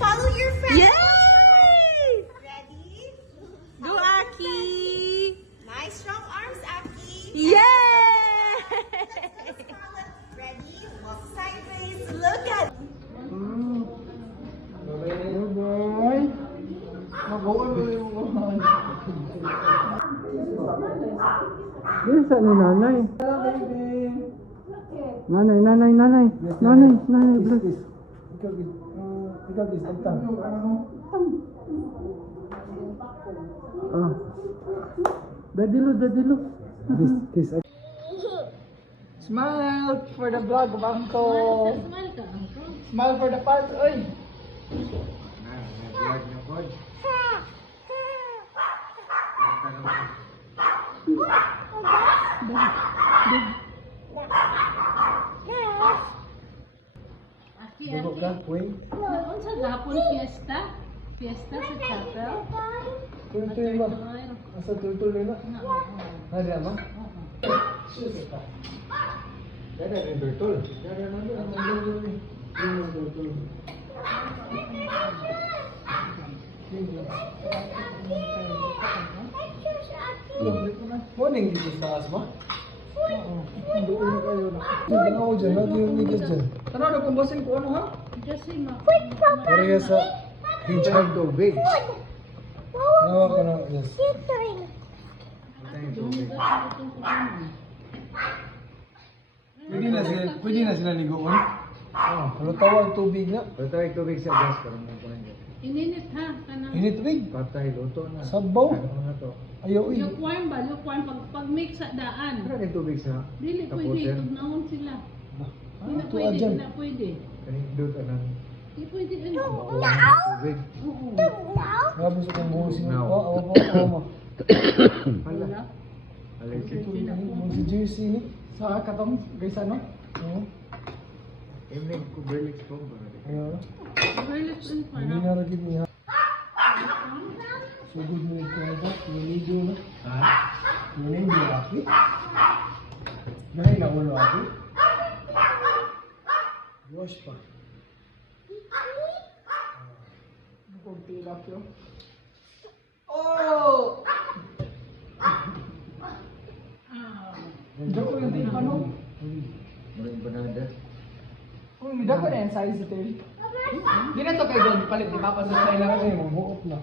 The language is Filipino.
follow your friend. Yay! Ready? Go, Aki! Nice strong arms, Aki. Yay! Let's follow. Ready? Walk sideways. Look at. Bisa ni nanay. Nanay, nanay, nanay. Nanay, nanay, bless. Ikaw is agtang. Ah. Dadilo, dadilo. This. Smile for the vlog of Uncle. Smile for the fans, oy. Duduk ka, Queen? Unsa gapon fiesta? Fiesta sa chapel? Tultul ba? Asa tultul nila? Ada ba? Ada rin tultul. Ada ang tultul. Morning dito sa asma? Oo. Doon na kayo na. Hindi na ako dyan. Lagi yung ligas dyan. Ano na pambasin ko ano ha? Kasi ma. Parang sa hinchag tubig. Nawa ko na. Yes. Pwede na sila ligoon? Oo. Pero tawag tubig na. Pero tayo tubig sa gas parang mo kunin ko. Ininit ha kanang. Hinit tubig. Patay luto na. Sabaw. Ano na to? Ayaw eh. Lukewarm ba? Lukewarm pag mix sa daan. Ano yung tubig sa Dili pwede tugnaon sila. Hindi Tuwa pwede, dyan. hindi pwede. kanindot anang Hindi pwede ano. tubig. Oo. Tapos akong buhusin Now. ko. Awa po ako ma. Hala. Alay si Si Jersey ni. Sa katong guys ano? Oo. Emig ko berlix ko ba? Ayaw. Overlap and Hindi na ragin niya. So good mo ito na ba? Naligo na. Ha? Naligo ako. Dahil na ulo ako. Wash pa. Kunti lang yun. Oh! Diyan ko yung tape ano? Mga empanada. Kung hindi ko na yung size ito. Hindi na ito kay John palit, di ba? Pasasay lang. Ay, mabuot na.